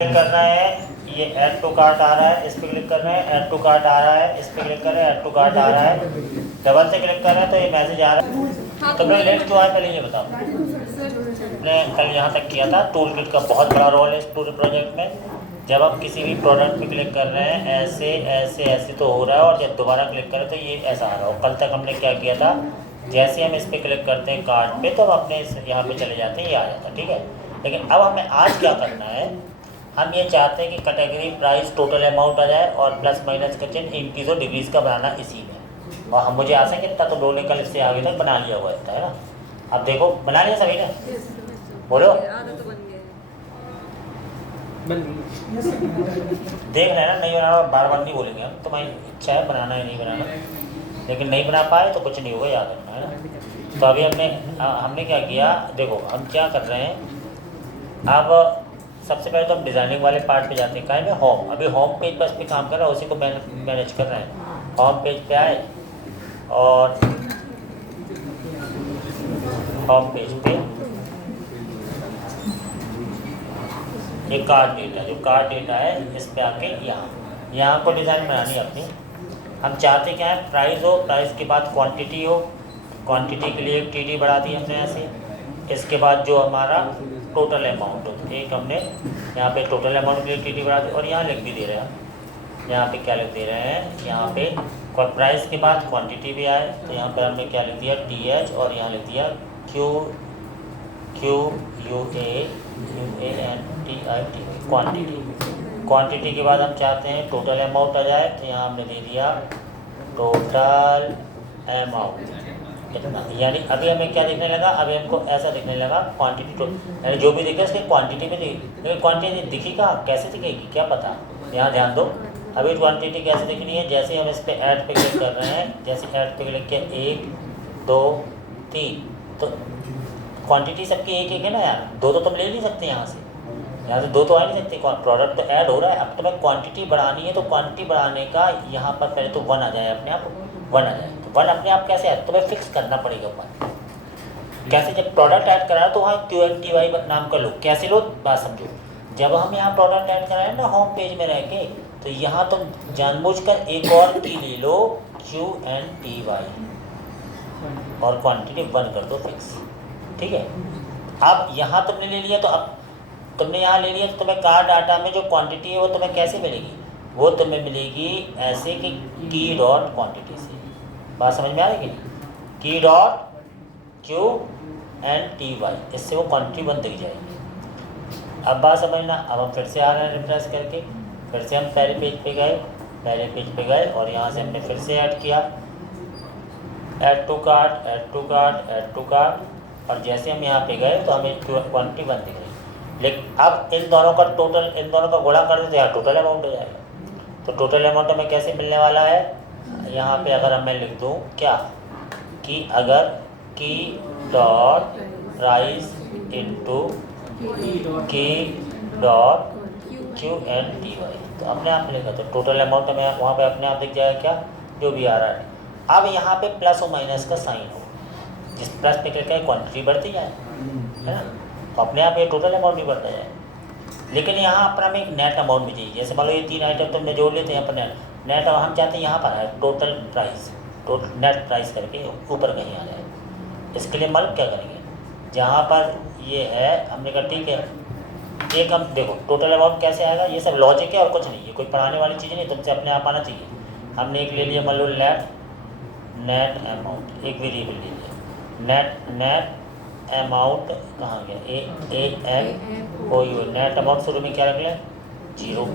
Click करना है, ये ऐड टू कार्ट आ रहा है, इस पर क्लिक कर रहे हैं, ऐड टू कार्ट आ रहा है, इस पर क्लिक कर रहे हैं, ऐड टू कार्ट आ रहा है, डबल से क्लिक कर रहे हैं तो ये मैसेज आ रहा है। तो मैं लेट क्यों आया पहले ये बताओ। मैंने कल यहाँ तक किया था। टूल किट का बहुत बड़ा रोल है इस पूरे प्रोजेक्ट में। जब आप किसी भी प्रोडक्ट पे क्लिक कर रहे हैं ऐसे ऐसे ऐसे तो हो रहा है, और जब दोबारा क्लिक करें तो ये ऐसा आ रहा हो। कल तक हमने क्या किया था, जैसे हम इस पर क्लिक करते हैं कार्ड पे तो हम अपने यहाँ पे चले जाते हैं, ये आ जाता है, ठीक है। लेकिन अब हमें आज क्या करना है, हम ये चाहते हैं कि कैटेगरी प्राइस टोटल अमाउंट आ जाए और प्लस माइनस का चिन्ह इंक्रीज और डिक्रीज का बनाना इसी में। और हम मुझे आशा है कि इतना तो लोगों ने कल इससे आगे तक बना लिया हुआ है ना। अब देखो बना लिया सभी ने, बोलो देख रहे हैं ना। नहीं बनाना बार बार नहीं बोलेंगे हम, तुम्हारी इच्छा है बनाना है नहीं बनाना, लेकिन नहीं बना पाए तो कुछ नहीं होगा, याद रखना है ना। तो अभी हमने क्या किया, देखो हम क्या कर रहे हैं। अब सबसे पहले तो हम डिज़ाइनिंग वाले पार्ट पे जाते हैं। कहीं में होम, अभी होम पेज बस पे काम कर रहा है, उसी को मैनेज कर रहे हैं। होम पेज पे आए और होम पेज पे ये कार्ड डेटा, जो कार्ड डेटा है इस पे आके यहाँ को डिज़ाइन बनानी है अपनी। हम चाहते क्या है, प्राइस हो, प्राइस के बाद क्वांटिटी हो, क्वांटिटी के लिए एक टीडी बढ़ा दी हमने ऐसे। इसके बाद जो हमारा टोटल अमाउंट हो, एक हमने यहाँ पे टोटल अमाउंट के लिए टीडी बढ़ा दी। और यहाँ लिख भी दे रहे हैं, यहाँ पे क्या लिख दे रहे हैं, यहाँ पे प्राइस के बाद क्वांटिटी भी आए तो यहाँ पर हमने क्या लिख दिया TH, और यहाँ लिख दिया QUANTITY क्वांटिटी। क्वांटिटी के बाद हम चाहते हैं टोटल अमाउंट आ जाए तो यहाँ हमने दे दिया टोटल अमाउंट कितना। यानी अभी हमें क्या दिखने लगा, अभी हमको ऐसा दिखने लगा क्वांटिटी यानी जो भी दिखे उसकी क्वांटिटी में दिखी, लेकिन क्वांटिटी दिखी कहाँ, कैसे दिखेगी क्या पता। यहाँ ध्यान दो, अभी क्वांटिटी कैसे दिखनी है, जैसे हम इस पर ऐड पे क्लिक कर रहे हैं, जैसे ऐड पे क्लिक किया 1 2 3 तो क्वांटिटी सबकी एक एक है ना यार, दो तो तुम ले नहीं सकते यहाँ से दो तो आ नहीं सकते। प्रोडक्ट तो ऐड हो रहा है, अब तुम्हें क्वांटिटी बढ़ानी है तो क्वांटिटी बढ़ाने का यहाँ पर पहले तो 1 आ जाए, अपने आप 1 आ जाए। तो 1 अपने आप कैसे है, तुम्हें फिक्स करना पड़ेगा 1 कैसे। जब प्रोडक्ट ऐड करा तो वहाँ QNTY नाम का लो, कैसे लो बात समझो। जब हम यहाँ प्रोडक्ट ऐड कराए ना होम पेज में रह के, तो यहाँ तुम जानबूझकर एक और की ले लो QNTY और क्वांटिटी 1 कर दो फिक्स, ठीक है। अब यहाँ तुमने ले लिया, तो अब तुमने यहाँ ले लिया तो तुम्हें कार डाटा में जो क्वांटिटी है वो तुम्हें कैसे मिलेगी, वो तुम्हें मिलेगी ऐसे कि की डॉट क्वांटिटी से। बात समझ में आ रही है, की डॉट QNTY, इससे वो क्वांटिटी 1 दिख जाएगी। अब बात समझना, अब हम फिर से आ रहे हैं रिफ्रेश करके, फिर से हम पहले पेज पे गए और यहाँ से हमने फिर से ऐड किया, ऐड टू कार्ट, और जैसे हम यहाँ पे गए तो हमें क्वांटिटी 1 दिख रही। लेकिन अब इन दोनों का गुणा कर देते हैं, टोटल अमाउंट हो जाएगा। तो टोटल अमाउंट हमें कैसे मिलने वाला है, यहाँ पे अगर मैं लिख दूँ क्या, कि अगर की डॉट प्राइस इंटू की डॉट QNTY, तो अपने आप लिखा तो टोटल अमाउंट हमें वहाँ पे अपने आप दिख जाएगा क्या, जो भी आ रहा है। अब यहाँ पे प्लस और माइनस का साइन हो, जिस प्लस पे क्लिक करें क्वांटिटी बढ़ती जाए, है ना, तो अपने आप ये टोटल अमाउंट भी बढ़ता जाए। लेकिन यहाँ पर हमें एक नेट अमाउंट भी चाहिए। जैसे मान लो ये 3 आइटम तुमने जोड़ लेते हैं, यहाँ पर नेट हम चाहते हैं यहाँ पर है टोटल नेट प्राइस करके ऊपर कहीं आ जाए। इसके लिए मतलब क्या करेंगे, जहाँ पर ये है हमने कहा ठीक है, एक हम देखो टोटल अमाउंट कैसे आएगा, ये सब लॉजिक है और कुछ नहीं है, कोई पढ़ाने वाली चीज़ नहीं, तुमसे अपने आप आना चाहिए। हमने एक ले लिया मान लो नेट अमाउंट, एक वेरिएबल ले लिया नेट अमाउंट, कहाँ गया AMOU, नेट अमाउंट शुरू में क्या रख लें 0।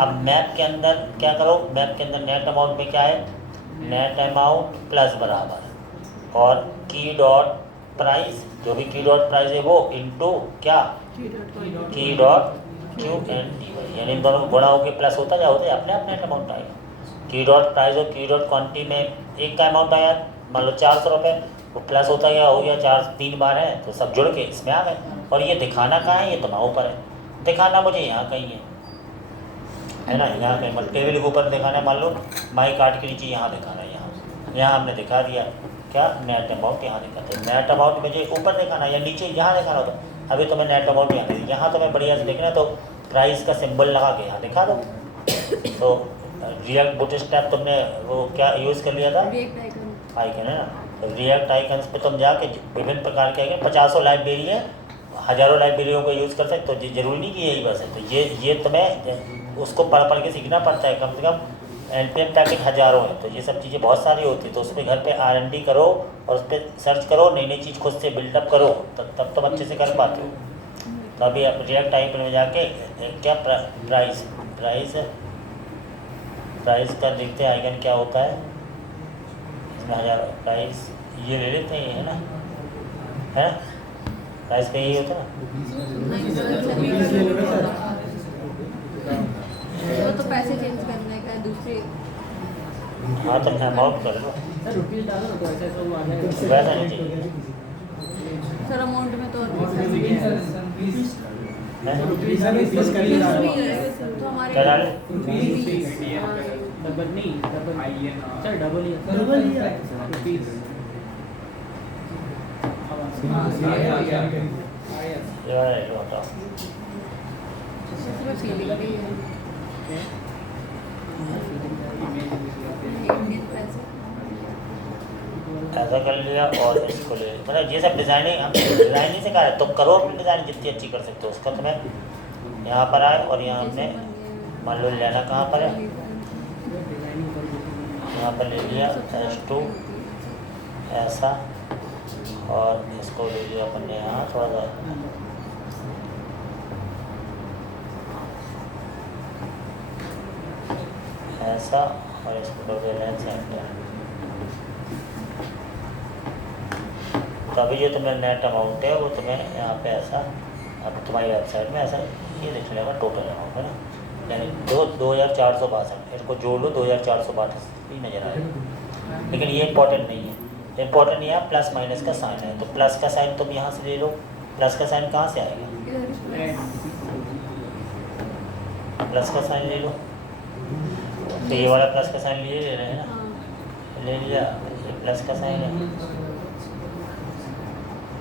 अब मैप के अंदर क्या करो, मैप के अंदर नेट अमाउंट में क्या है, नेट अमाउंट प्लस बराबर और की डॉट प्राइस, जो भी की डॉट प्राइस है वो इंटू क्या की डॉट QNTY, यानी इन दोनों को गुणा होकर प्लस होता जाए अपने आप नेट अमाउंट आएगा। की डॉट प्राइस और की डॉट क्वांटिटी में एक का अमाउंट आया मान लो 400 रुपये, वो प्लस होता गया, हो गया 3 बार है तो सब जुड़ के इसमें आ गए। और ये दिखाना कहाँ है, ये तुम्हारे ऊपर है, दिखाना मुझे यहाँ कहीं है ना, यहाँ कहीं मतलब टेबल के ऊपर दिखाना है, मान लो माई कार्ड के नीचे यहाँ दिखाना है, यहाँ हमने दिखा दिया क्या नेट अमाउंट, यहाँ दिखाते हैं नेट अमाउंट मुझे ऊपर दिखाना या नीचे यहाँ दिखाना होता। अभी तुम्हें नेट अमाउंट यहाँ तुम्हें बढ़िया से देखना, तो प्राइस का सिंबल लगा के यहाँ दिखा दो। तो रिएक्ट बूटस्ट्रैप तुमने वो क्या यूज़ कर लिया था, आइकन है ना। तो रिएक्ट आइकन्स पे तुम जाके विभिन्न प्रकार के आइकन, 50 लाइब्रेरी है, हज़ारों लाइब्रेरियों को यूज़ कर सकते हो। तो जरूरी नहीं कि यही बस है। तो ये तुम्हें उसको पढ़ के सीखना पड़ता है। कम से कम NPM पैकेज हज़ारों हैं, तो ये सब चीज़ें बहुत सारी होती है। तो उस पर घर पे R&D करो और उस पर सर्च करो, नई नई चीज़ खुद से बिल्डअप करो, तब तुम अच्छे से कर पाते हो। तो अभी आप रिएक्ट आइकन में जाके क्या प्राइस का देखते हैं आइकन क्या होता है। इसमें 1000 प्राइस ये ले लेते हैं, है ना, है प्राइस का यही होता है वो तो पैसे चेंज करने का दूसरे। हाँ तो अमाउंट कर लो, वैसा नहीं चाहिए सर अमाउंट में तो तो हमारे क्या डाले फीलिंग भी है इंडियन पैसे। ऐसा कर लिया और इसको ले, मतलब ये सब डिज़ाइनिंग, हम डिज़ाइनिंग से कहा है तुम करो अपनी डिज़ाइन जितनी अच्छी कर सकते हो। उसका तुम्हें यहाँ पर आए और यहाँ हमने मान लो लेना कहाँ पर है, यहाँ पर ले लिया S2 ऐसा, और इसको ले लिया अपन ने यहाँ थोड़ा सा ऐसा, और इसको कर दे सेंटर। तो अभी जो तुम्हें नेट अमाउंट है वो तुम्हें यहाँ पे ऐसा, अब तुम्हारी वेबसाइट में ऐसा ये दिख लेगा टोटल अमाउंट, है ना, यानी 2462। इसको जोड़ लो, 2462 ही नज़र आएगा। लेकिन ये इंपॉर्टेंट नहीं है, इंपॉर्टेंट ये है प्लस माइनस का साइन है। तो प्लस का साइन तुम यहाँ से ले लो। प्लस का साइन कहाँ से आएगा, प्लस का साइन ले लो। तो ये वाला प्लस का साइन ले रहे हैं ना, ले लिया, ये प्लस का साइन है,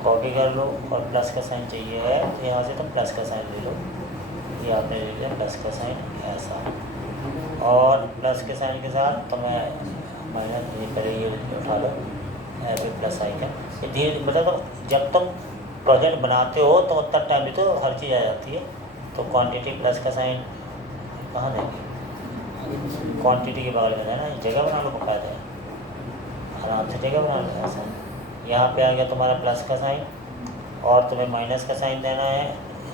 कॉपी कर लो। और प्लस का साइन चाहिए है तो यहाँ से तुम प्लस का साइन ले लो। ये आपने ले लिया प्लस का साइन ऐसा, और प्लस के साइन के साथ तुम्हें माइनस ये पहले ये उठा लो, फिर प्लस आइकन। ये धीरे मतलब जब तुम प्रोजेक्ट बनाते हो तो उतना टाइम भी तो हर चीज़ आ जाती है। तो क्वांटिटी प्लस का साइन कहाँ देंगे, क्वांटिटी के बगल में है ना, जगह बना लो, बकायदा है, आराम से जगह बना लो ऐसा। यहाँ पे आ गया तुम्हारा प्लस का साइन, और तुम्हें माइनस का साइन देना है,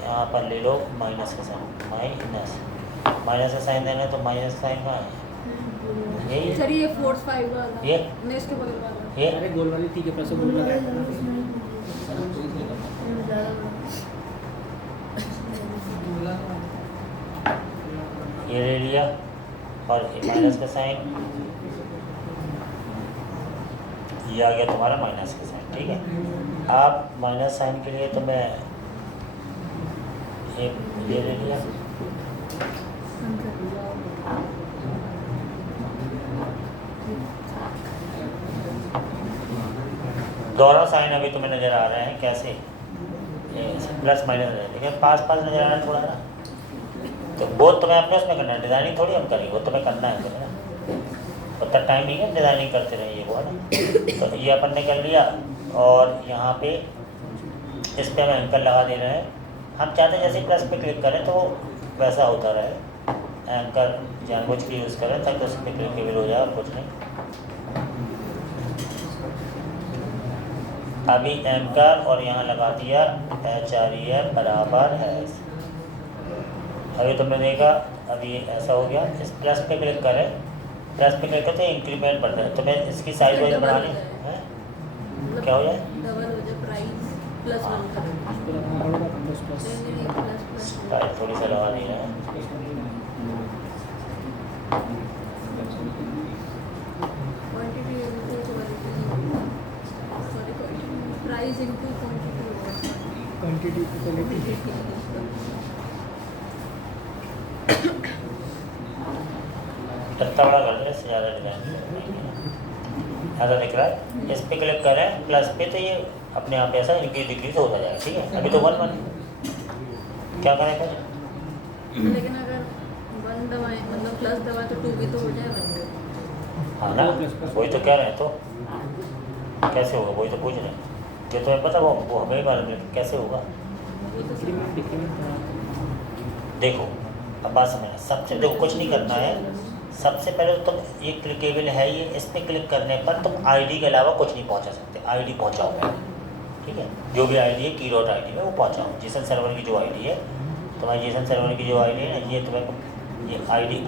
यहाँ पर ले लो माइनस का साइन, माइनस का साइन देना है। तो माइनस का साइन कहाँ है, यही सर ये 4-5 वाला, ये नेक्स्ट के बगल वाला, ये अरे गोल वाली ठीक है, प्लस गोल वाला ये ले लिया, और माइनस का साइन, ये आ गया तुम्हारा माइनस का साइन। ठीक है, आप माइनस साइन के लिए तो मैं ये ले लिया, दोनों साइन अभी तुम्हें नज़र आ रहे हैं कैसे, प्लस माइनस है, लेकिन पास नज़र आ रहा है थोड़ा ना। तो वो तुम्हें अपने उसमें करना है, डिज़ाइनिंग थोड़ी हम करेंगे, वो तुम्हें करना है ना, उतना टाइम नहीं है डिज़ाइनिंग करते रहिए वो, है ना। तो ये अपन ने कर लिया, और यहाँ पे इस पर हम एंकर लगा दे रहे हैं। हम चाहते हैं जैसे प्लस पे क्लिक करें तो वैसा होता रहे, एंकर जानबूझ के यूज़ करें ताकि उस पर क्लिकेबल हो जाए और कुछ नहीं। अभी एंकर और यहाँ लगा दिया HREF बराबर है। अभी तुमने देखा अभी ऐसा हो गया। इस प्लस पे क्लिक करें, प्लस पे क्लिक करते इंक्रीमेंट बढ़ रहा है। तुम्हें इसकी साइज वाइज बनानी है, क्या हो जाए, डबल हो जाए प्राइस +1 का, प्राइस थोड़ी सा लगा दी है। क्वांटिटी प्राइस इनटू क्वांटिटी कितना बड़ा कर रहे, इससे ज़्यादा डिजाइन ज़्यादा दिख रहा है। इस पर क्लिक करें प्लस पे, तो ये अपने आप ऐसा इंक्रीज डिक्रीज होता जाएगा। ठीक है, अभी तो 1 क्या करें फिर, लेकिन अगर 1 दबाएं मतलब प्लस दबाएं तो 2 भी तो हो जाए 1 का। हाँ ना, वही तो कह रहे हैं। तो कैसे होगा, वही तो पूछ रहे हैं। जो तुम्हें पता वो हमें ही मालूम है, कैसे होगा। वो तो सही डिक्रीमेंट डिक्रीमेंट देखो अब बात समझना, सबसे देखो कुछ नहीं करना है। सबसे पहले तो तुम ये क्लिकेबल है, ये इस पर क्लिक करने पर तुम आईडी के अलावा कुछ नहीं पहुंचा सकते। आईडी पहुंचाओ पहले, ठीक है। जो भी आईडी है की डॉट आई डी में वो पहुंचाओ। जेसन सर्वर की जो आईडी है तुम्हारी, जेसन सर्वर की जो आईडी है ना, ये तुम्हें ये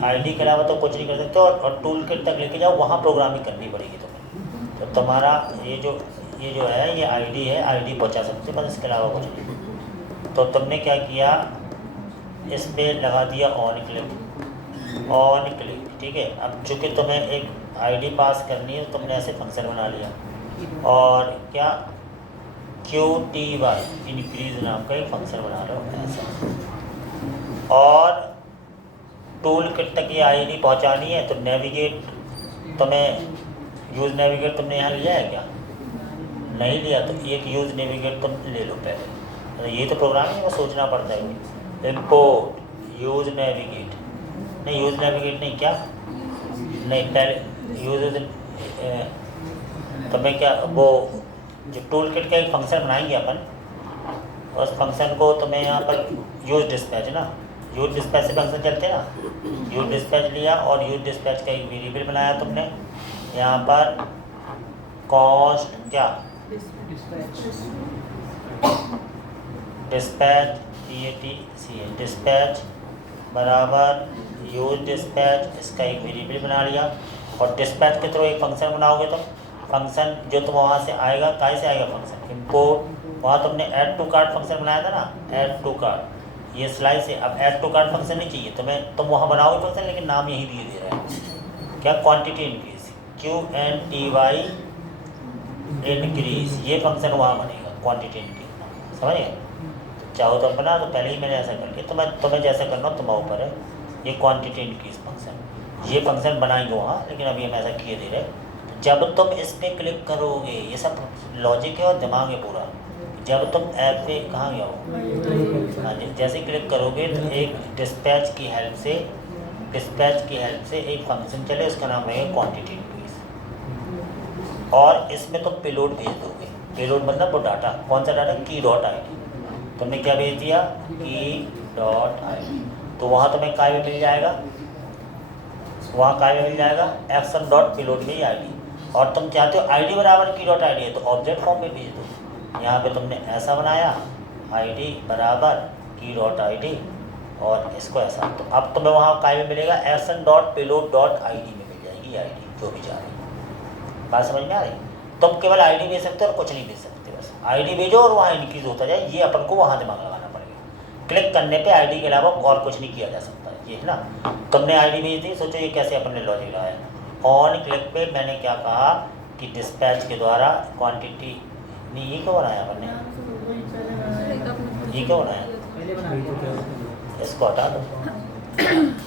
आईडी के अलावा तो कुछ नहीं कर सकते। और टूल किट तक लेके जाओ, वहाँ प्रोग्रामिंग करनी पड़ेगी तुम्हें। तो तुम्हारा ये जो है ये आईडी है, आईडी पहुंचा सकते बस, इसके अलावा कुछ नहीं। तो तुमने क्या किया, इस पर लगा दिया ऑन क्लिक, ठीक है। अब चूँकि तुम्हें एक आईडी पास करनी है तो तुमने ऐसे फंक्शन बना लिया, और क्या QTY इंक्रीज नाम का एक फंक्शन बना लो ऐसा। और टूल किट तक ये आईडी पहुंचानी है तो नेविगेट, तुम्हें यूज़ नेविगेट तुमने यहाँ लिया है क्या, नहीं लिया, तो एक यूज़ नेविगेट तुम ले लो पहले। तो ये तो प्रोग्रामिंग में सोचना पड़ता है। इम्पोर्ट यूज़ नेविगेट, नहीं यूज़ नेविगेट नहीं, क्या नहीं, पहले यूज़ तुम्हें क्या वो जो टूल किट का एक फंक्शन बनाएंगे अपन, उस फंक्शन को तुम्हें यहाँ पर यूज़ डिस्पैच ना, यूज़ डिस्पैच से फंक्शन चलते हैं ना। यूज़ डिस्पैच लिया और यूज़ डिस्पैच का एक वेरिएबल बनाया तुमने यहाँ पर, कॉस्ट क्या डिस्पैच डिस्पैच बराबर यूज डिस्पैच, इसका एक वेरिएबल बना लिया। और डिस्पैच के थ्रू एक फंक्शन बनाओगे तुम, फंक्शन जो तुम वहाँ से आएगा, कहाँ से आएगा फंक्शन, इम्पोर्ट। वहाँ तुमने ऐड टू कार्ट फंक्शन बनाया था ना, ऐड टू कार्ट, ये स्लाइस है। अब ऐड टू कार्ट फंक्शन नहीं चाहिए तुम्हें, तुम वहाँ बनाओगे फंक्शन, लेकिन नाम यही दिए दे रहा है क्या, क्वांटिटी इंक्रीज, QNTY इंक्रीज, ये फंक्शन वहाँ बनेगा क्वांटिटी इंक्रीज, समझ गए। चाहो तो बना, तो पहले ही मैंने ऐसा कर लिया। तुम्हें जैसा करना हो तुम्हारे ऊपर है। ये क्वांटिटी इंक्रीज फंक्शन, ये फंक्शन बनाएंगे वहाँ, लेकिन अभी हम ऐसा किए दे रहे। तो जब तुम इस पर क्लिक करोगे, ये सब लॉजिक है और दिमाग है पूरा। जब तुम ऐप पे कहाँ गया हो, हाँ जी, जैसे क्लिक करोगे तो एक डिस्पैच की हेल्प से एक फंक्शन चले, उसका नाम है क्वांटिटी इंक्रीज। और इसमें तुम पेलोड भेज दोगे। पेलोड मतलब वो डाटा, कौन सा डाटा, की डॉट आई डी। तुमने क्या भेज दिया, की.id, तो वहाँ तुम्हें काय में मिल जाएगा, एक्शन डॉट पेलोड में ही आईडी। और तुम चाहते हो आईडी बराबर की.id है तो ऑब्जेक्ट फॉर्म में भेज दो। यहाँ पे तुमने ऐसा बनाया, आईडी बराबर की.id, और इसको ऐसा। तो अब तुम्हें वहाँ काय में मिलेगा, action dot payload dot ID में मिल जाएगी आईडी, जो भी जा रही। बात समझ में आ रही। तुम केवल आईडी भेज सकते हो और कुछ नहीं भेज सकते, बस आईडी भेजो और वहाँ इंक्रीज होता जाए। ये अपन को वहाँ दिमाग लगाना पड़ेगा। क्लिक करने पे आईडी के अलावा और कुछ नहीं किया जा सकता, ये है ना। तुमने आईडी भेज दी, सोचो ये कैसे अपन ने लॉजिक लगाया। ऑन क्लिक पे मैंने क्या कहा कि डिस्पैच के द्वारा क्वांटिटी, नहीं ये क्यों बनाया अपन ने, ये क्यों बनाया, पहले बना इसको हटा दो।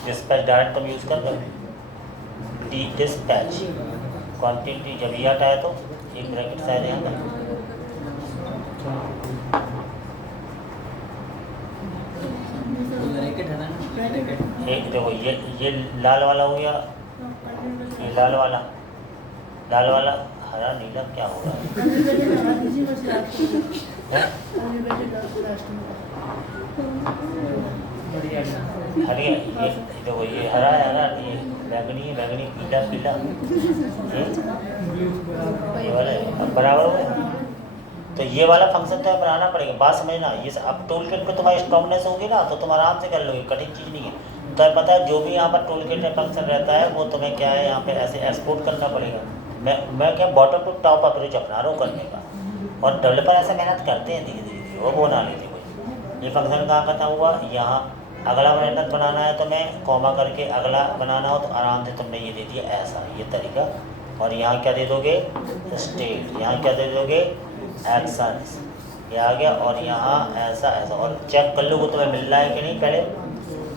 डिस्पैच डायरेक्ट तुम यूज़ कर लो, डिस्पैच क्वांटिटी, जब ये हटाया तो एक ब्रैकेट शायद यहाँ पर, ब्रैकेट है ना, ब्रैकेट एक देखो ये लाल वाला हो गया, ये लाल वाला, हरा नीला क्या होगा है? बढ़िया हरी, ये देखो ये हरा है, ये बैगनी पीला, ये वाला है। अब बराबर हो गया। तो ये वाला फंक्शन तो बनाना पड़ेगा, बात समझना। ये अब टूल किट में तुम्हारी स्ट्रॉन्गनेस होगी ना, तो तुम आराम से कर लोगे, कठिन चीज़ नहीं है। तो पता है जो भी यहाँ पर टूल किट में फंक्शन रहता है वो तुम्हें क्या है, यहाँ पे ऐसे एक्सपोर्ट करना पड़ेगा। मैं क्या बॉटम टू टॉप अप्रोच अपना रहा हूँ करने का, और डेवलपर ऐसे मेहनत करते हैं धीरे धीरे, वो बना लेते कोई। ये फंक्शन कहाँ खत्म हुआ, यहाँ अगला मेहनत बनाना है तुम्हें, कॉमा करके अगला बनाना हो तो आराम से तुमने ये दे दिया ऐसा, ये तरीका। और यहाँ क्या दे दोगे, स्टेट, यहाँ क्या दे दोगे, एक्शंस, ये आ गया। और यहाँ ऐसा, और चेक कर लो वो तुम्हें मिल रहा है कि नहीं। पहले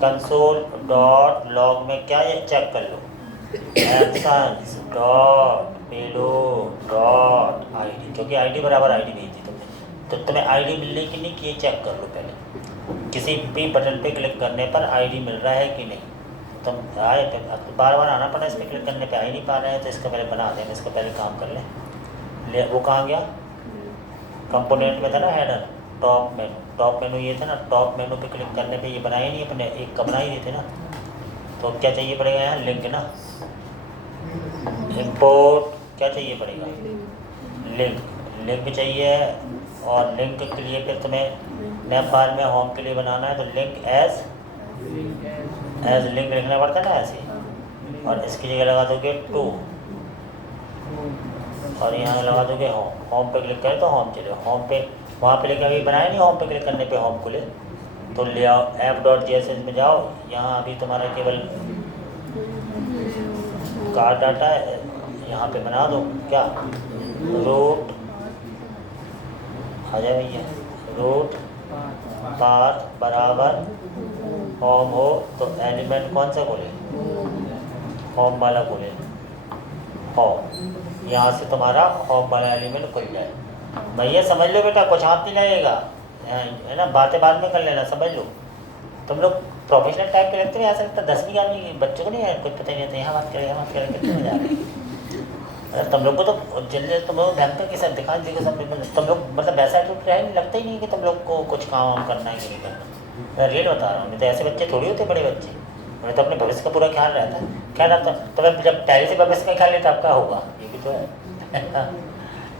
कंसोल डॉट लॉग में क्या ये चेक कर लो, actions dot payload dot ID, क्योंकि आईडी बराबर आईडी भेज दी तुमने, तो तुम्हें आईडी मिल रही कि नहीं कि ये चेक कर लो पहले। किसी भी बटन पे क्लिक करने पर आईडी मिल रहा है कि नहीं। तुम आए तो बार बार आना पड़ा, इस पर क्लिक करने पे आ ही नहीं पा रहे हैं, तो इसका पहले बना दें, इसका पहले काम कर लें। ले वो कहाँ गया, कंपोनेंट में था ना हेडर, टॉप मेनू ये था ना, टॉप मेनू पे क्लिक करने पे ये बनाए नहीं अपने, एक का बना ही नहीं थे ना। तो क्या चाहिए पड़ेगा यहाँ, लिंक ना, इंपोर्ट क्या चाहिए पड़ेगा, लिंक चाहिए। और लिंक के लिए फिर तुम्हें नैप बार में होम के लिए बनाना है, तो लिंक एज लिंक लिखना पड़ता है ना ऐसे, और इसकी जगह लगा दोगे टू, और यहाँ लगा दोगे होम पे क्लिक करें तो होम चले, होम पे वहाँ पे लेकर अभी बनाया नहीं, होम पे क्लिक करने पे होम खुले, तो ले आओ app.js में जाओ, यहाँ अभी तुम्हारा केवल कार्ड डाटा है, यहाँ पे बना दो क्या, रूट आ जाए भैया, रूट पाथ बराबर होम हो, तो एलिमेंट कौन सा बोले, होम वाला बोले, होम, यहाँ से तुम्हारा होम वाला एलिमेंट खुल जाए। भैया समझ लो बेटा, कुछ हाथ नहीं लगेगा, है ना, बातें बाद में कर लेना, समझ लो। तुम लोग प्रोफेशनल टाइप के लगते हैं, ऐसा लगता है 10वीं 11वीं बच्चों को नहीं है, कुछ पता ही नहीं होता, यहाँ बात करें कितने मजा आ रही है। तुम लोग को तो जल्दी तुम लोग भयंकर के साथ दिखा दीजिएगा सब, तुम लोग मतलब वैसा एटीट्यूड लगता ही नहीं कि तुम लोग को कुछ काम करना है कि नहीं करना। मैं रियल बता रहा हूँ, नहीं तो ऐसे बच्चे थोड़ी होते बड़े बच्चे, उन्हें तो अपने भविष्य का पूरा ख्याल रहता है। ख्याल आता तो मैं जब पहले से भविष्य का ख्याल लेता आपका होगा, ये भी तो है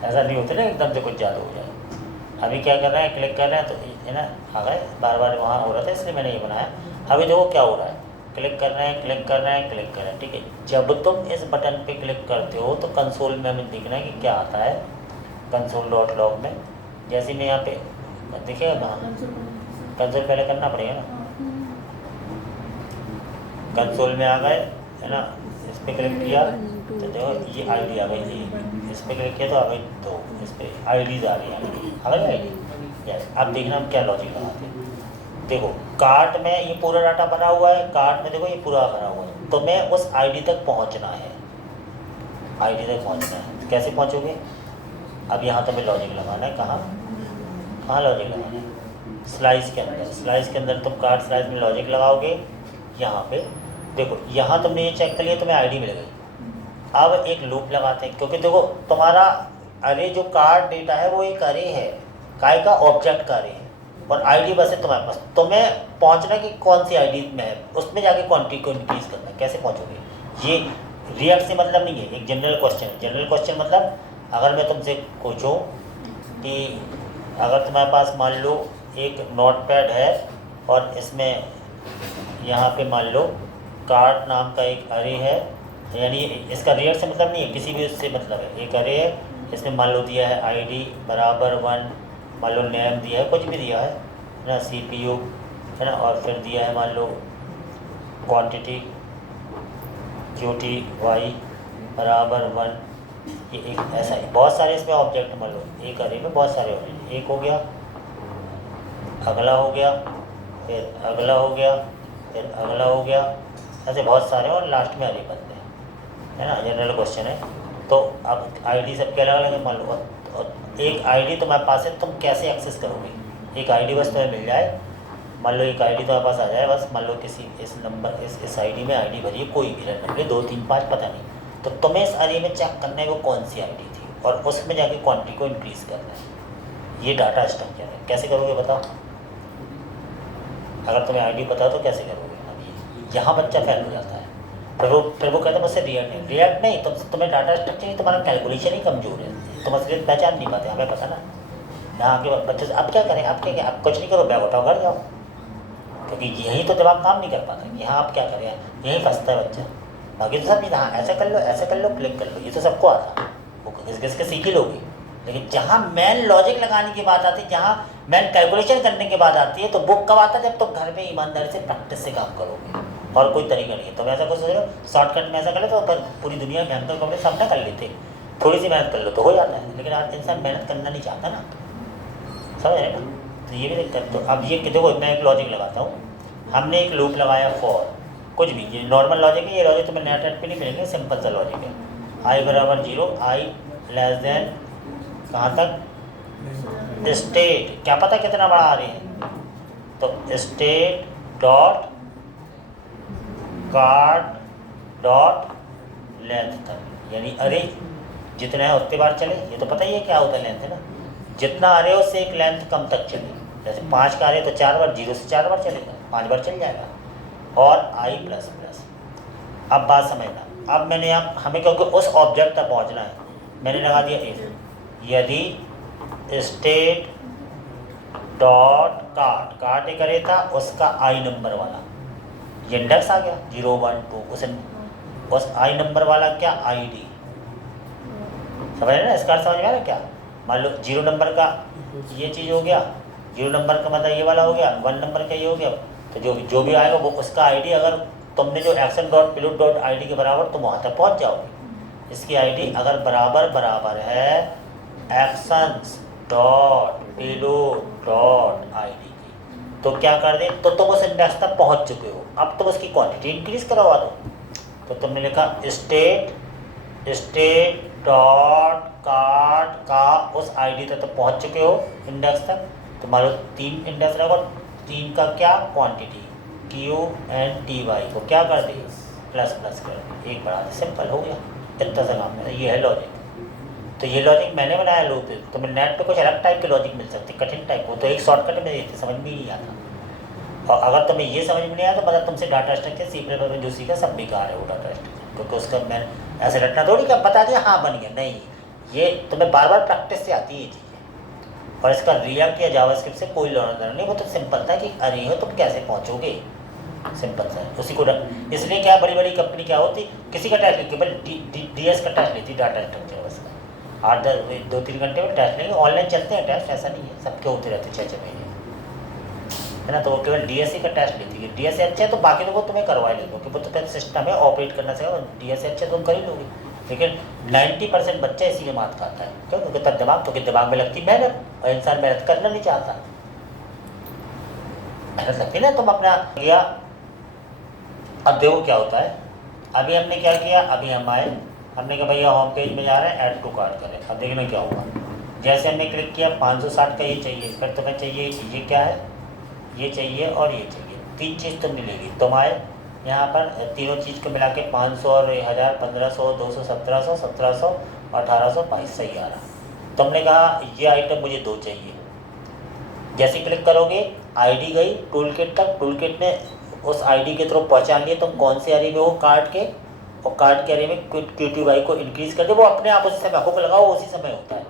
ऐसा नहीं होता ना एकदम से कुछ ज़्यादा हो जाए। अभी क्या कर रहे हैं, क्लिक कर रहे हैं तो है ना, आ गए, बार बार वहाँ हो रहा था इसलिए मैंने ये बनाया। अभी देखो क्या हो रहा है, क्लिक कर रहे हैं, क्लिक कर रहे हैं, क्लिक कर रहे हैं, ठीक है। जब तुम इस बटन पे क्लिक करते हो तो कंसोल में हमें दिखना है कि क्या आता है, console.log में। जैसे मैं यहाँ पे दिखेगा कहाँ, कंसोल पहले करना पड़ेगा ना, कंसोल में आ गए, है ना, इस पर क्लिक किया तो देखो ये आईडी आ गई, इस पर क्लिक किया तो आ गई, तो इस पर आईडीज आ गई, आ गई आईडी। यस, अब देखना हम क्या लॉजिक लगाते हैं। देखो कार्ट में ये पूरा डाटा बना हुआ है, कार्ट में देखो ये पूरा बना हुआ है, तो मैं उस आईडी तक पहुंचना है, आईडी तक पहुंचना है। कैसे पहुंचोगे, अब यहाँ तुम्हें लॉजिक लगाना है, कहाँ लॉजिक लगाना है, स्लाइस के अंदर, स्लाइस के अंदर तुम कार्ट स्लाइस में लॉजिक लगाओगे। यहाँ पे देखो, यहाँ तुमने ये चेक कर लिया, तुम्हें आईडी मिल गई। अब एक लूप लगाते हैं, क्योंकि देखो तुम्हारा अरे जो कार्ड डेटा है वो एक अरे है, काय का, ऑब्जेक्ट का अरे है, और आईडी बस है तुम्हारे पास। तुम्हें पहुंचना कि कौन सी आईडी में है, उसमें जाके क्वांटिटी को इंक्रीज करना है। कैसे पहुंचोगे, ये रिएक्ट से मतलब नहीं है, एक जनरल क्वेश्चन है। जनरल क्वेश्चन मतलब अगर मैं तुमसे पूछूं कि अगर तुम्हारे पास मान लो एक नोटपैड है और इसमें यहाँ पे मान लो कार्ड नाम का एक अरे है, यानी इसका रिएक्ट से मतलब नहीं है, किसी भी उससे मतलब है, एक अरे है, इसमें मान लो दिया है आईडी बराबर 1, मान लो नेम दिया है, कुछ भी दिया है ना, CPU है ना, और फिर दिया है मान लो क्वांटिटी QTY बराबर 1। ये एक ऐसा ही बहुत सारे इसमें ऑब्जेक्ट, मान लो एक अरे में बहुत सारे ऑब्जेक्ट, एक हो गया, अगला हो गया, फिर अगला हो गया, फिर अगला हो गया, ऐसे बहुत सारे, और लास्ट में अरे बनते हैं, है ना। जनरल क्वेश्चन है। तो अब आईडी सबके अलग अलग है, मान लो एक आईडी तुम्हारे पास है, तुम कैसे एक्सेस करोगे, एक आईडी बस तुम्हें मिल जाए, मान लो एक आईडी तुम्हारे पास आ जाए, बस मान लो किसी इस नंबर इस आईडी में आईडी भरी है, कोई भी नंबर 2 3 5 पता नहीं, तो तुम्हें इस अरे में चेक करना है वो कौन सी आईडी थी, और उसमें जाके क्वांटिटी को इंक्रीज़ करना है। ये डाटा स्ट्रक्चर है। कैसे करोगे बताओ, अगर तुम्हें आईडी पता हो तो कैसे करोगे। अब यहाँ बच्चा फेल हो जाता है, फिर वो कहता है मुझसे रिएक्ट नहीं, तुम्हें डाटा स्ट्रक्चर ही, तुम्हारा कैलकुलेशन ही कमजोर है, तुम असलियत पहचान नहीं पाते, हमें पता ना। यहाँ के बच्चे से अब क्या करें, आप क्या आप कुछ नहीं करो, बैग उठाओ घर जाओ, क्योंकि यही तो दिमाग काम नहीं कर पाता कि यहाँ आप क्या करें, यही फंसता है बच्चा। बाकी तो सब नहीं, हाँ ऐसा कर लो क्लिक कर लो, ये तो सबको आता, वो घिस के सीख ही लोगे। लेकिन जहाँ मेन लॉजिक लगाने की बात आती है, जहाँ मेन कैलकुलेशन करने की बात आती है, तो बुक कब आता है, जब तुम घर में ईमानदारी से प्रैक्टिस से काम करोगे, और कोई तरीका नहीं है। तुम ऐसा कुछ सोच रहे हो शॉर्टकट में ऐसा कर ले तो पूरी दुनिया में भयंकर कपड़े सामने कर लेते, थोड़ी सी मेहनत कर लो तो हो जाता है, लेकिन आज इंसान मेहनत करना नहीं चाहता ना, समझ रहे ना। तो ये भी दिक्कत। तो अब ये देखो, मैं एक लॉजिक लगाता हूँ, हमने एक लूप लगाया फॉर कुछ भी, ये नॉर्मल लॉजिक है, ये लॉजिक तुम्हें नेट पे नहीं मिलेंगे, सिंपल सा लॉजिक है। i बराबर 0, i लेस देन कहाँ तक, स्टेट, क्या पता कितना बड़ा आ रही है, तो state dot card dot length तक, यानी अरे जितना है उतने बार चले। ये तो पता ही है क्या होता है लेंथ, है ना। जितना अरे उससे एक लेंथ कम तक चले। जैसे 5 का अरे तो 4 बार, 0 से 4 बार चलेगा, 5 बार चल जाएगा। और आई प्लस प्लस। अब बात समझना, अब मैंने यहाँ हमें क्योंकि उस ऑब्जेक्ट तक पहुँचना है, मैंने लगा दिया इफ यदि स्टेट डॉट कार्ड एक अरे था, उसका आई नंबर वाला ये इंडेक्स आ गया 0 1 2, उस आई नंबर वाला क्या आईडी, समझ रहे ना। इसका अर्थ समझ में आ रहा क्या। मान लो 0 नंबर का ये चीज़ हो गया, 0 नंबर का मतलब ये वाला हो गया, 1 नंबर का ये हो गया, तो जो भी आएगा वो उसका आईडी, अगर तुमने जो एक्शन डॉट पिलोट डॉट आई के बराबर तुम वहाँ तक पहुँच जाओगे। इसकी आईडी अगर बराबर है एक्शंस डॉट पिलोट डॉट आई की, तो क्या कर दे, तो तुम उस इंडेक्स तक पहुँच चुके हो। अब तुम उसकी क्वांटिटी इंक्रीज करवा दो। तो तुमने लिखा स्टेट डॉट कार्ड का उस आईडी तक तो पहुँच चुके हो इंडेक्स तक। तुम्हारे 3 इंडेक्स रहेगा, 3 का क्या क्वांटिटी QNTY को क्या कर दे प्लस कर दे, एक बड़ा सिंपल हो गया। इतना सा काम है, ये है लॉजिक। तो ये लॉजिक मैंने बनाया लूप पे। तुम्हें नेट पे कुछ अलग टाइप के लॉजिक मिल सकते, कठिन टाइप, वो तो एक शॉर्टकट में देते, समझ में ही नहीं आता। और अगर तुम्हें ये समझ में नहीं आया तो मतलब तुमसे डाटा स्ट्रक्चर C++ में जो सीखा सब बेकार है वो डाटा स्ट्रक्चर, क्योंकि उसका मैं ऐसे रटना थोड़ी क्या बता दिया हाँ बन गया, नहीं, ये तुम्हें बार बार प्रैक्टिस से आती है ये चीज़ें। और इसका रिएक्ट या जावास्क्रिप्ट से कोई लेना नहीं, वो तो सिंपल था कि अरे हो तुम कैसे पहुँचोगे, सिंपल सा है। उसी को इसलिए क्या बड़ी बड़ी कंपनी क्या होती, किसी का टेस्ट केवल DS का टेस्ट लेती, डाटा स्ट्रक्चर बस का 2-3 घंटे में टेस्ट लेंगे। ऑनलाइन चलते हैं टेस्ट, ऐसा नहीं है, सबके होते रहते 6-6 महीने, है ना। तो वो केवल DSE का टेस्ट लेती है। DSE अच्छा है तो बाकी तो वो तुम्हें करवा लेंगे, क्योंकि वो तो सिस्टम है ऑपरेट करना चाहिए। DSE अच्छा तुम कर ही लोगे, लेकिन 90% बच्चा इसीलिए मात खाता है, क्यों, क्योंकि तब दिमाग में लगती मेहनत, और इंसान मेहनत करना नहीं चाहता। मेहनत लगती ना, तुम अपना किया। अब देखो क्या होता है, अभी हमने क्या किया, अभी हम आए, हमने कहा भैया होम पेज में जा रहे हैं, ऐड टू कार्ट करें। अब देखना क्या हुआ, जैसे हमने क्लिक किया 560 का ये चाहिए, फिर तुम्हें चाहिए ये क्या है, ये चाहिए और ये चाहिए, 3 चीज़ तुम मिलेगी। तुम आए यहाँ पर तीनों चीज़ को मिला के 500 और 1000, 1500, 200, 1700, 1700, 1800, 22 सही आ रहा। तुमने कहा ये आइटम मुझे 2 चाहिए। जैसे क्लिक करोगे आईडी गई टूल किट तक, टूल किट ने उस आईडी के थ्रू पहचान लिया तुम कौन से एरे में हो कार्ड के, और कार्ड के एरे में QTY को इंक्रीज कर दे, वो अपने आप उसी समय हुक लगाओ उसी समय होता है।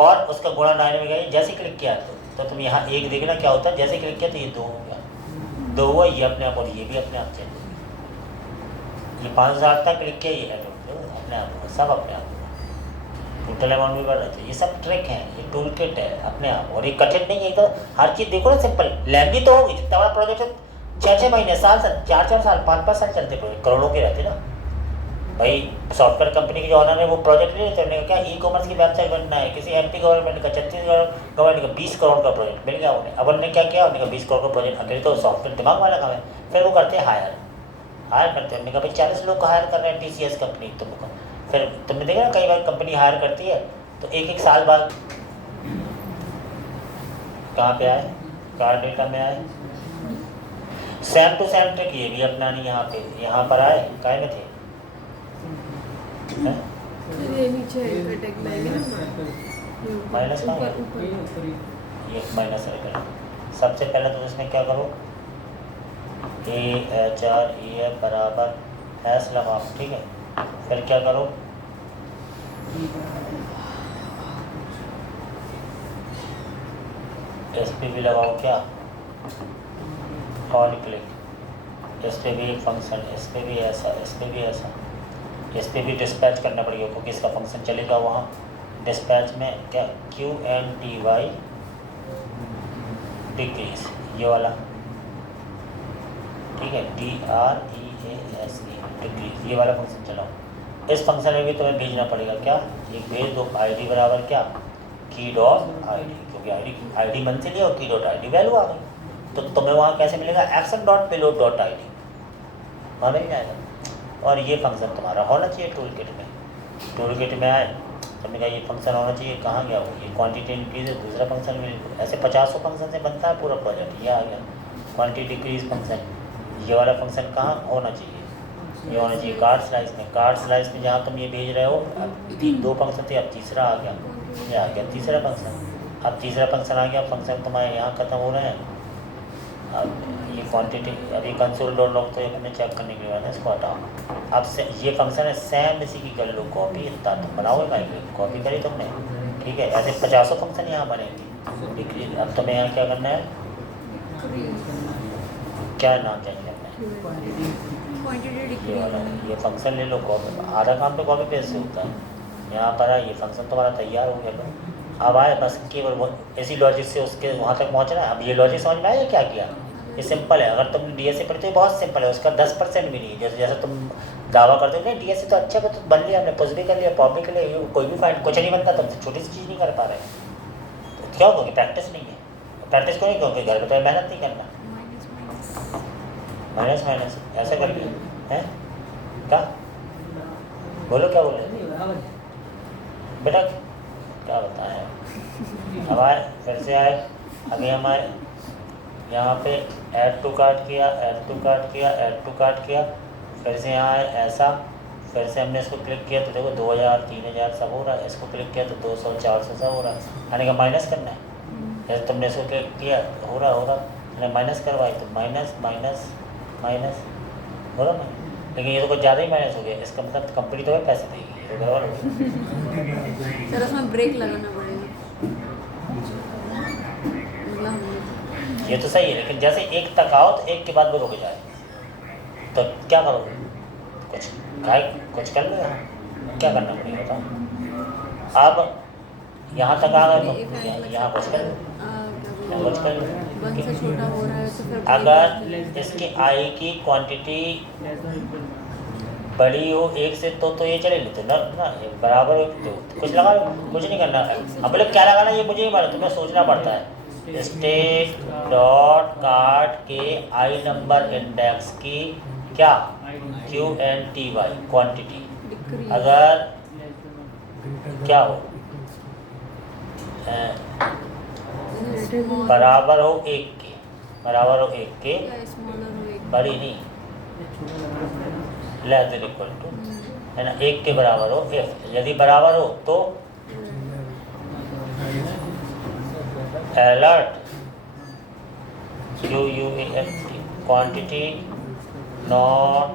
और उसका गुणा डायनेमिक है, जैसे क्लिक किया तो तुम यहाँ 1 देखना क्या होता है, जैसे क्लिक किया तो ये 2 हो गया, 2 हुआ, ये अपने आप, और ये भी अपने आप चल, ये 5000 तक क्लिक किया, ये अपने आप होगा, सब अपने आप होगा, टोटल अमाउंट भी बढ़ रहा है। ये सब ट्रिक है, ये टूल किट है अपने आप, और ये कठिन नहीं है। तो हर चीज़ देखो ना सिंपल, लैंडी तो होगी, जितना बड़ा प्रोजेक्ट है 6-6 महीने, साल 4-4 साल, 5-5 साल चलते प्रोजेक्ट, करोड़ों के रहते ना भाई। सॉफ्टवेयर कंपनी के जो ऑनर है वो प्रोजेक्ट नहीं लेते, उन्होंने क्या ई-कॉमर्स की वेबसाइट बनना है, किसी MP गवर्नमेंट का, छत्तीसगढ़ गवर्नमेंट का 20 करोड़ का प्रोजेक्ट मिल गया उन्हें। अब उन्होंने क्या किया, उन्होंने 20 करोड़ का प्रोजेक्ट, अकेले तो सॉफ्टवेयर दिमाग वाला काम है, फिर वो करते हैं हायर करते हैं। उन्होंने कहा भाई 40 लोग को हायर कर रहे हैं TCS कंपनी, तुमको फिर तुमने देखा ना कई बार कंपनी हायर करती है तो 1-1 साल बाद कहाँ पे आए, कार डेटा में आए। सेम टू सेम ट्रिक ये भी अपनानी, यहाँ पर आए काय में थे ये नीचे अटैक लाएंगे ना, माइनस का ऊपर ये माइनस रहेगा। सबसे पहले तो इसमें क्या करो, AHREF बराबर हैश लगाओ, ठीक है। फिर क्या करो, इस पर भी लगाओ क्या, ऑल क्लिक, इस पर भी एक फंक्शन, इस पर भी ऐसा, इस पर भी ऐसा, इस पर भी डिस्पैच करना पड़ेगा क्योंकि इसका फंक्शन चलेगा वहाँ। डिस्पैच में क्या QNTY डिक्रीज, ये वाला, ठीक है, DREASE डिक्रीज, ये वाला फंक्शन चलाओ। इस फंक्शन में भी तुम्हें भेजना पड़ेगा क्या, एक भेज दो ID बराबर क्या key.id, क्योंकि ID मंथली और key.id वैल्यू आ गई, तो तुम्हें वहाँ कैसे मिलेगा, action.payload.id वहाँ मिल जाएगा। और ये फंक्शन तुम्हारा होना चाहिए टूल किट में आए, तुमने कहा ये फंक्शन होना चाहिए, कहाँ गया वो, ये क्वांटिटी इंक्रीज है, दूसरा फंक्शन मिल, ऐसे 50 फंक्शन से बनता है पूरा प्रोजेक्ट, ये आ गया। क्वांटिटी डिक्रीज फंक्शन, ये वाला फंक्शन कहाँ होना चाहिए, ये होना चाहिए कार्ड स्लाइस में। कार्ड स्लाइस में जहाँ तुम ये भेज रहे हो, अब दो फंक्शन थे, अब तीसरा आ गया, ये आ गया तीसरा फंक्शन। अब तीसरा फंक्शन आ गया, फंक्शन तुम्हारे यहाँ ख़त्म हो रहे हैं। अब ये क्वांटिटी, अभी कंसोल डॉट लॉग तो ये हमने चेक करने के बाद इसको हटाओ। अब से ये फंक्शन है सेम इसी की कर लो कॉपी, इतना तुम बनाओगे कॉपी करी तुमने, ठीक है। ऐसे 50 फंक्शन यहाँ बनेंगे डिक्रीज। अब तुम्हें यहाँ क्या करना है, क्या नाम चाहिए अपना, ये वाला ये फंक्शन ले लो, कॉपी, आधा काम तो कॉपी पेस्ट से होता है। यहाँ पर ये फंक्शन तुम्हारा तैयार हो गया। लो अब आए बस केवल इसी लॉजिक से उसके वहाँ तक पहुँचना है। अब ये लॉजिक समझ में आया क्या किया, ये सिंपल है। अगर तुम डीएसए पढ़ते हो बहुत सिंपल है, उसका 10% भी नहीं। जैसे तुम दावा करते हो नहीं डीएसए तो अच्छा तो बन लिया हमने, पुश भी कर लिया, पॉप भी कर लिया, कोई भी फाइंड कुछ नहीं बनता, तुमसे छोटी सी चीज़ नहीं कर पा रहे, तो क्या होगा, प्रैक्टिस नहीं है। प्रैक्टिस क्यों नहीं, क्योंकि घर पर तो मेहनत नहीं करना, माइनस माइनस ऐसा कर लिया है। क्या बोलो, क्या बोले बेटा, क्या बताएं। अब आए फिर से आए, अभी हमारे यहाँ पे ऐड टू कार्ट किया, ऐड टू कार्ट किया, ऐड टू कार्ट किया, फिर से यहाँ आए ऐसा, फिर से हमने इसको क्लिक किया तो देखो 2000 3000 सब हो रहा है। इसको क्लिक किया तो 200 400 सब हो रहा है, यानी कि माइनस करना है। जैसे तुमने इसको क्लिक किया हो रहा मैंने माइनस करवाई तो माइनस माइनस माइनस हो रहा ना, लेकिन ये तो कुछ ज़्यादा ही माइनस हो गया। इसका मतलब कंपनी तो है पैसे देगी, ये तो गड़बड़ हो गई। सर उसमें ब्रेक लगाना पड़ेगा, मतलब ये तो सही है, लेकिन जैसे एक तक आओ तो एक के बाद वो रुक जाए तो क्या करोगे, कुछ कर लो, क्या करना पड़ेगा बताओ। अब यहाँ तक आ गए तो यहाँ कुछ कर लो, कुछ कर लो। वन से छोटा हो रहा है तो फिर अगर इसकी आई की क्वांटिटी बड़ी हो एक से तो ये चलेगी, तो ना ये बराबर हो तो कुछ लगा लो, कुछ नहीं करना। अब बोले क्या लगाना ये मुझे नहीं मालूम, तुम्हें सोचना पड़ता है। स्टेट डॉट कार्ड के आई नंबर इंडेक्स की क्या QNTY क्वांटिटी अगर क्या हो बराबर हो एक के, बराबर हो एक के, बड़ी नहीं, लेस देन इक्वल टू, है ना, एक के बराबर हो। यदि बराबर हो तो alert QUANT quantity not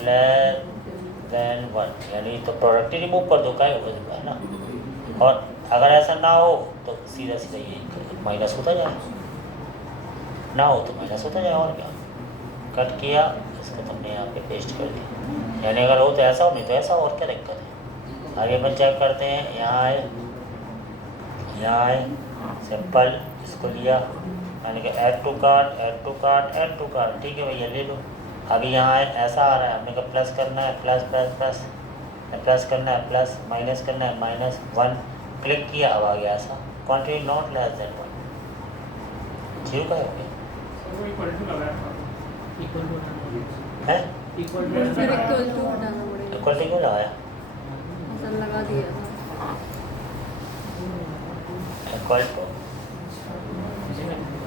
less than 1, यानी तो प्रोडक्ट ही रिमूव कर दो, क्या होगा, है ना। और अगर ऐसा ना हो तो सीधा सीधा ये माइनस होता जाए, ना हो तो माइनस होता जाए, और क्या। कट किया, इसको तुमने यहाँ पे पेस्ट कर दिया, यानी अगर हो तो ऐसा हो, नहीं तो ऐसा हो, और क्या दिक्कत है। आगे अपन चेक करते हैं, यहाँ आए सिंपल इसको लिया, यानी कि add to cart add to cart add to cart, ठीक है भैया ले लो। अभी यहाँ आए ऐसा आ रहा है, हमने कहा प्लस करना है, प्लस प्लस प्लस प्लस करना है, प्लस माइनस करना है, -1 क्लिक किया, अब आ गया ऐसा quantity not less than 1, zero का हो गया है, फिर इक्वल टू हटाना पड़ेगा, इक्वलिटी क्यों लगाया, सर लगा दिया था। इक्वल टू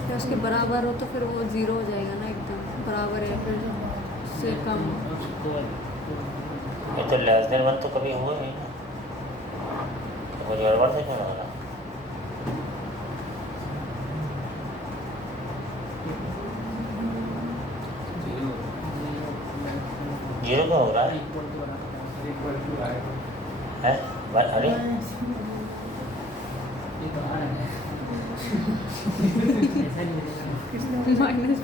तो उसके बराबर हो तो फिर वो जीरो हो जाएगा ना, एकदम बराबर है फिर से कम। ये तो लेस देन 1 तो कभी हुआ ही ना, तो मुझे गड़बड़ से क्यों लग रहा। जीरो क्यों हो रहा है, अरे -400 माइनस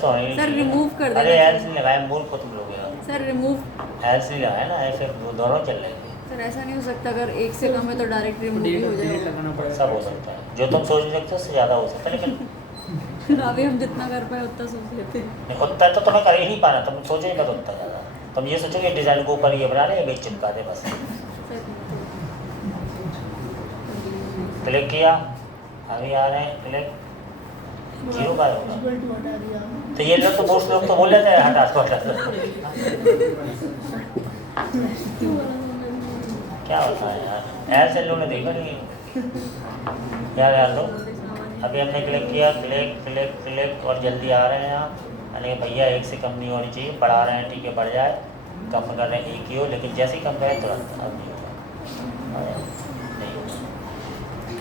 तो नहीं, सर रिमूव कर देना। अरे एल्स नहीं लगाया, मूल को तुम लोग यार, सर रिमूव, एल्स नहीं लगाया ना, ऐसे वो दोनों चल रहे थे। सर ऐसा नहीं हो सकता, अगर एक से कम है तो डायरेक्ट रिमूव ही हो जाएगा। सब हो सकता है, जो तुम सोच नहीं सकते उससे ज़्यादा हो सकता है, लेकिन अभी हम जितना कर पाए उतना सोच लेते हैं। उतना तो तुम्हें कर ही नहीं पाना, तुम सोचो ही मत उतना ज़्यादा। तुम ये सोचो कि डिज़ाइन को ऊपर ये बना रहे बीच चिपका दे बस। क्लिक किया, अभी आ रहे हैं क्लिक, जीरो का होगा तो ये लोग तो मोस्ट लोग तो बोल लेते हैं हटा दो, क्या होता है यार, ऐसे लोगों ने देखा नहीं यार, यार लोग अभी हमने क्लिक किया, क्लिक और जल्दी आ रहे हैं यहाँ, यानी भैया 1 से कम नहीं होनी चाहिए, बढ़ा रहे हैं ठीक है बढ़ जाए, कम कर रहे हैं 1 ही हो, लेकिन जैसे ही कम करें तुरंत अब नहीं होगा, नहीं होगा।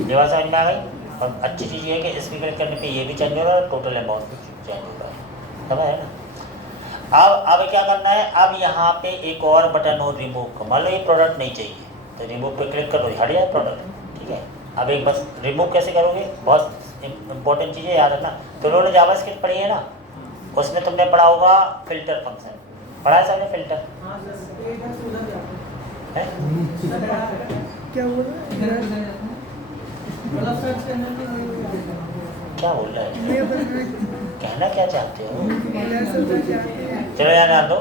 ये बात समझ में आ गई। और अच्छी चीज़ ये है कि इसमें क्लिक करने पे ये भी चेंज हो रहा है, टोटल अमाउंट भी चेंज हो रहा है, समझ है ना। अब क्या करना है, अब यहाँ पे एक और बटन हो रिमूव का, मान लो ये प्रोडक्ट नहीं चाहिए तो रिमूव पे क्लिक करो, हट जाए प्रोडक्ट, ठीक है। अब एक बस रिमूव कैसे करोगे, बहुत इंपॉर्टेंट चीज़ है, याद रखना। तो लोगों ने जावास्क्रिप्ट पढ़ी है ना, उसमें तुमने पढ़ा होगा फिल्टर फंक्शन, पढ़ा है सबने फिल्टर है? क्या बोल रहा है? क्या बोल रहा है, ये बना कहना क्या चाहते हो? है। चलो यार ध्यान दो,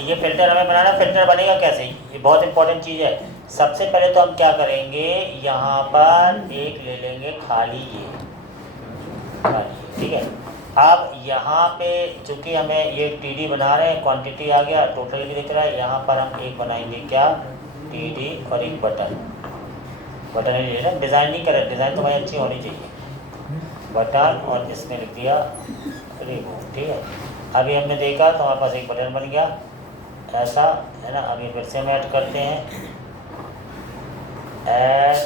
ये फिल्टर हमें बनाना, फिल्टर बनेगा कैसे, ये बहुत इंपॉर्टेंट चीज़ है। सबसे पहले तो हम क्या करेंगे, यहाँ पर एक ले लेंगे खाली ये, ठीक है। अब यहाँ पे चूँकि हमें ये टीडी बना रहे हैं, क्वांटिटी आ गया, टोटल भी दिख रहा है, यहाँ पर हम एक बनाएंगे क्या, टीडी और एक बटन ही लेना, डिज़ाइन नहीं करें, डिज़ाइन तो भाई अच्छी होनी चाहिए, बटन और इसमें लिख दिया रिमूव, ठीक है। अभी हमने देखा तो हमारे पास एक बटन बन गया ऐसा है ना। अभी फिर से हम ऐड करते हैं, ऐड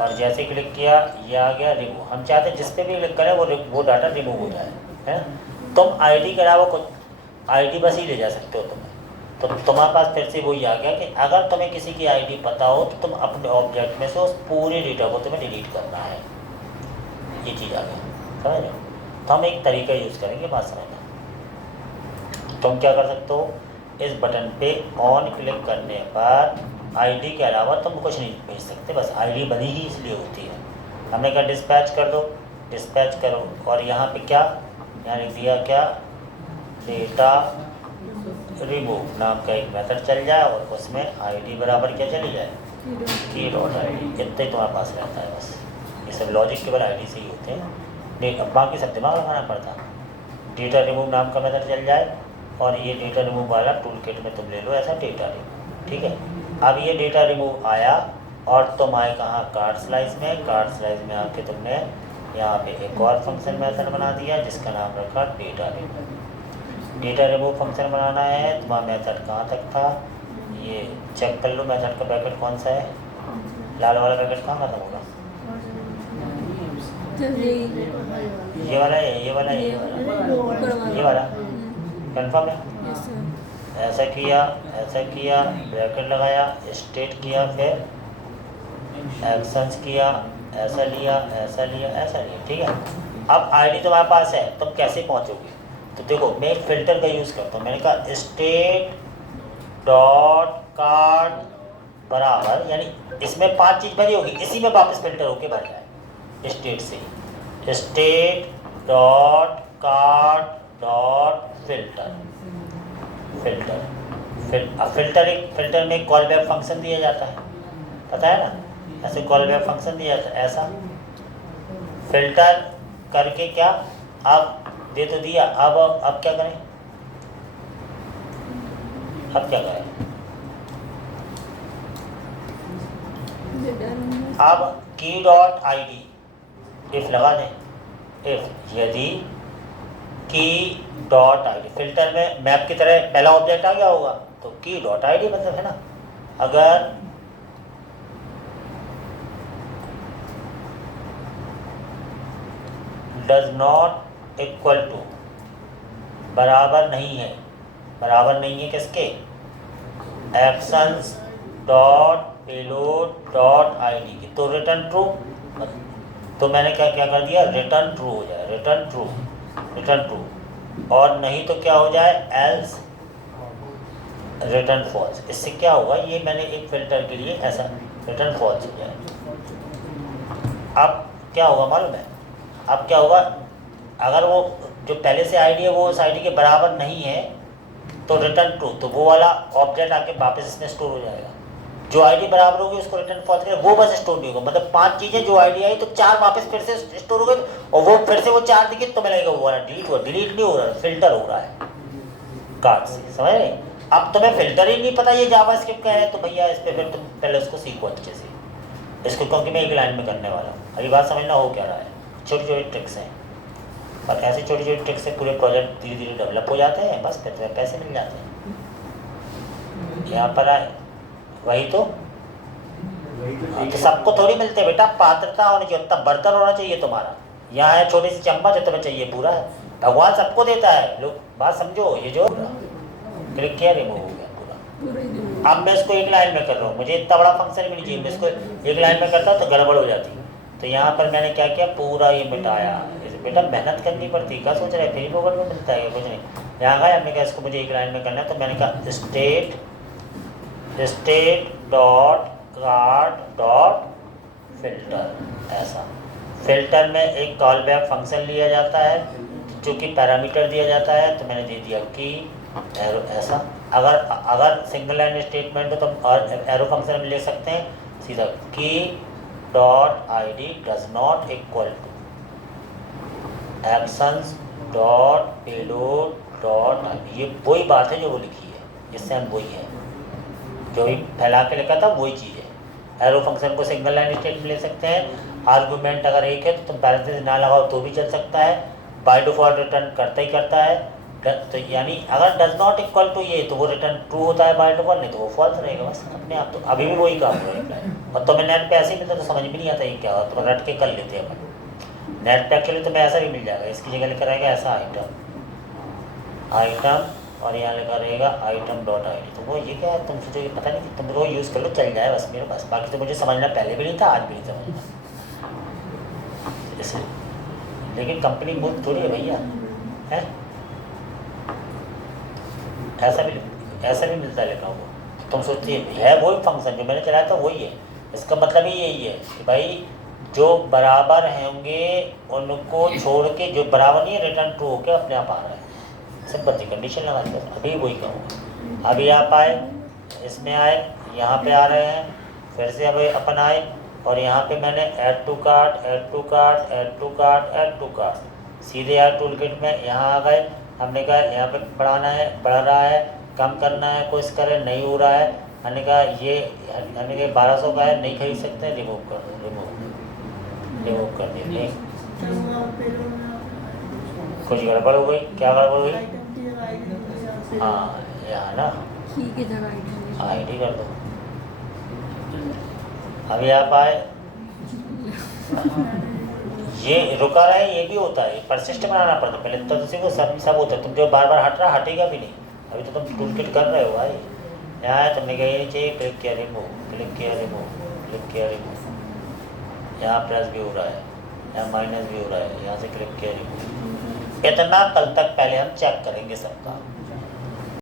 और जैसे क्लिक किया ये आ गया रिमूव। हम चाहते हैं जिस पे भी क्लिक करें वो डाटा रिमूव हो जाए, है ना। तुम आईडी के अलावा कुछ आईडी बस ही ले जा सकते हो तुम्हें, तो तुम्हारे पास फिर से वही आ गया कि अगर तुम्हें किसी की आईडी पता हो तो तुम अपने ऑब्जेक्ट में से उस पूरे डेटा को तुम्हें डिलीट करना है, ये चीज़ आ गया, समझ रहे हो। तो हम एक तरीका यूज़ करेंगे, बात समझना। तुम क्या कर सकते हो, इस बटन पे ऑन क्लिक करने पर आईडी के अलावा तुम कुछ नहीं भेज सकते, बस आईडी बनी ही इसलिए होती है। हमने कहा डिस्पैच कर दो, डिस्पैच करो, और यहाँ पे क्या यहाँ लिख दिया क्या, डेटा रिमूव नाम का एक मेथड चल जाए और उसमें आईडी बराबर क्या चली जाए, की डॉट आईडी, इतना ही तुम्हारे पास रहता है बस। ये सब लॉजिक केवल आईडी से ही होते हैं, नहीं अब बाकी सब दिमाग लगाना पड़ता। डेटा रिमूव नाम का मेथड चल जाए और ये डेटा रिमूव वाला टूल किट में तुम ले लो ऐसा डेटा रिमूव, ठीक है। अब ये डेटा रिमूव आया और तुम आए कहाँ, कार्ड स्लाइस में, कार्ड स्लाइस में आके तुमने यहाँ पे एक और फंक्शन मेथड बना दिया जिसका नाम रखा data remove. Data remove function बनाना है, तुम्हारा मेथड कहाँ तक था, ये चेक कर लो मेथड का ब्रैकेट कौन सा है, लाल वाला ब्रैकेट कहाँ खत्म होगा, ये वाला है, ये वाला है, ये वाला कन्फर्म है। ऐसा किया ब्रैकेट लगाया, स्टेट किया, फिर एक्शंस किया, ऐसा लिया, ठीक है। अब आईडी तुम्हारे पास है, तुम कैसे पहुंचोगे, तो देखो मैं एक फिल्टर का यूज़ करता हूँ। मैंने कहा स्टेट डॉट कार्ड बराबर, यानी इसमें 5 चीज़ भरी होगी, इसी में वापस फिल्टर होके भर जाए स्टेट से, state dot card dot filter. Filter में कॉल बैक फंक्शन दिया जाता है, पता है ना, ऐसे कॉल बैक फंक्शन दिया जाता है। ऐसा फिल्टर करके क्या, अब दे तो दिया, अब क्या करें, अब की डॉट आईडी इफ लगा दें, इफ यदि की डॉट आईडी, फिल्टर में मैप की तरह पहला ऑब्जेक्ट आ गया होगा तो की डॉट आईडी मतलब है ना, अगर डज नॉट इक्वल टू, बराबर नहीं है किसके, actions dot payload dot ID की, तो रिटर्न ट्रू। तो मैंने क्या कर दिया, रिटर्न ट्रू हो जाए, रिटर्न ट्रू, और नहीं तो क्या हो जाए, एल्स रिटर्न फॉल्स। इससे क्या होगा, ये मैंने एक फिल्टर के लिए ऐसा रिटर्न फॉल्स हो जाए। अब क्या होगा मालूम है, अब क्या होगा, अगर वो जो पहले से आईडी है वो उस आईडी के बराबर नहीं है तो रिटर्न ट्रू, तो वो वाला ऑब्जेक्ट आके वापस इसमें स्टोर हो जाएगा। जो आईडी बराबर होगी उसको रिटर्न फॉल्स करेगा, वो बस स्टोर नहीं होगा। मतलब 5 चीज़ें जो आईडी आई तो 4 वापस फिर से स्टोर हो गए, और वो फिर से वो 4 दिखे तो मिलेगा वो वाला डिलीट नहीं हो रहा, फिल्टर हो रहा है कार्ड से, समझ रहे। अब तुम्हें फिल्टर ही नहीं पता ये जावास्क्रिप्ट का है तो भैया इस पर फिर तुम पहले उसको सीखो अच्छे से, इसको क्योंकि मैं एक लाइन में करने वाला हूँ। अभी बात समझना हो क्या रहा है, छोटी छोटी ट्रिक्स हैं और ऐसी छोटी छोटी ट्रिक्स से पूरे प्रोजेक्ट धीरे धीरे डेवलप हो जाते हैं, बस फिर तुम्हें पैसे मिल जाते हैं। यहाँ पर आए वही तो सबको थोड़ी मिलते हैं बेटा, पात्रता होनी चाहिए, उतना बर्तन होना चाहिए तुम्हारा। यहाँ है छोटी सी चम्मच है, तुम्हें चाहिए पूरा है। भगवान सबको देता है, लोग बात समझो। ये जो क्लिक किया रिमूव हो गया पूरा। अब मैं इसको एक लाइन में कर रहा हूँ, मुझे इतना बड़ा फंक्शन भी नहीं चाहिए, मैं इसको एक लाइन में करता तो गड़बड़ हो जाती। तो यहाँ पर मैंने क्या किया, पूरा ये मिटाया। बेटा मेहनत करनी पड़ती, क्या सोच रहे फ्री मोबाइल में मिलता है कुछ नहीं। यहाँ गया, हमने कहा इसको मुझे एक लाइन में करना है, तो मैंने कहा state dot guard dot filter. ऐसा फिल्टर में एक कॉल बैक फंक्शन लिया जाता है जो कि पैरामीटर दिया जाता है, तो मैंने दे दिया की एरो। ऐसा अगर सिंगल लाइन स्टेटमेंट हो तो और एरो फंक्शन में ले सकते हैं सीधा, key dot I D does not equal to actions dot payload dot I D. ये वही बात है जो वो लिखी है, इससे हम वही है जो भी फैला के लिखा था, वही चीज़ है। एरो फंक्शन को सिंगल लाइन स्टेटमेंट में ले सकते हैं। आर्गुमेंट अगर एक है तो तुम पैरेंथेसिस ना लगाओ तो भी चल सकता है। बाय डिफॉल्ट रिटर्न करता ही करता है, तो यानी अगर डज नॉट इक्वल टू ये तो वो रिटर्न ट्रू होता है बाय डिफॉल्ट, नहीं तो वो फॉल्स रहेगा बस अपने आप। तो अभी भी वही काम हो रहा है। और तुम्हें नेट पे ऐसे ही मिलता तो समझ भी नहीं आता ये क्या हो, तो रट के कर लेते हैं अपन। नेट पे एक्चुअली तुम्हें ऐसा भी मिल जाएगा, इसकी जगह लिखा रहेगा ऐसा आइटम और यहाँ लिखा रहेगा आइटम डॉट आई डी। तो वो ये क्या है, तुम सोचो पता नहीं, तुम रोज यूज़ कर लो चल जाए बस मेरे पास। बाकी तो मुझे समझना पहले भी नहीं था, आज भी नहीं समझना। इसलिए लेकिन कंपनी मूर्ख थोड़ी है भैया, है ऐसा भी मिलता है लिखा हुआ। तुम सोचती है वही फंक्शन जो मैंने चलाया था वही है। इसका मतलब ही यही है कि भाई जो बराबर होंगे उनको छोड़ के, जो बराबर नहीं है रिटर्न ट्रू होकर अपने आप आ रहा है। सिंपल सी कंडीशन लगा दी, अभी वही कहूँगा। अभी आप आए, इसमें आए, यहाँ पे आ रहे हैं, फिर से अभी अपन आए और यहाँ पे मैंने add to cart add to cart add to cart add to cart सीधे यार टूल किट में यहाँ आ गए। हमने कहा यहाँ पे बढ़ाना है, बढ़ रहा है, कम करना है, कोशिश करें नहीं हो रहा है। हमने कहा ये 1200 का है, नहीं खरीद सकते, रिमूव कर दो, रिमूव कर दिया। नहीं कुछ गड़बड़ हो गई, क्या गड़बड़ हुई? हाँ यहाँ ना आई डी कर दो। अभी आप आए, ये रुका रहा है, ये भी होता है, परसिस्ट बनाना पड़ता है पहले तो सीखो, सब होता है। तुम जो बार बार हट रहा हटेगा भी नहीं। अभी तो तुम टूल किट कर रहे हो भाई। यहाँ है, तुमने कहा ये नहीं चाहिए, क्लिक किया रिमूव, क्लिक किया रिमूव, क्लिक किया रिमूव। यहाँ प्लस भी हो रहा है, यहाँ माइनस भी हो रहा है, यहाँ से क्लिक किया रिमूव। इतना कल तक पहले हम चेक करेंगे सबका।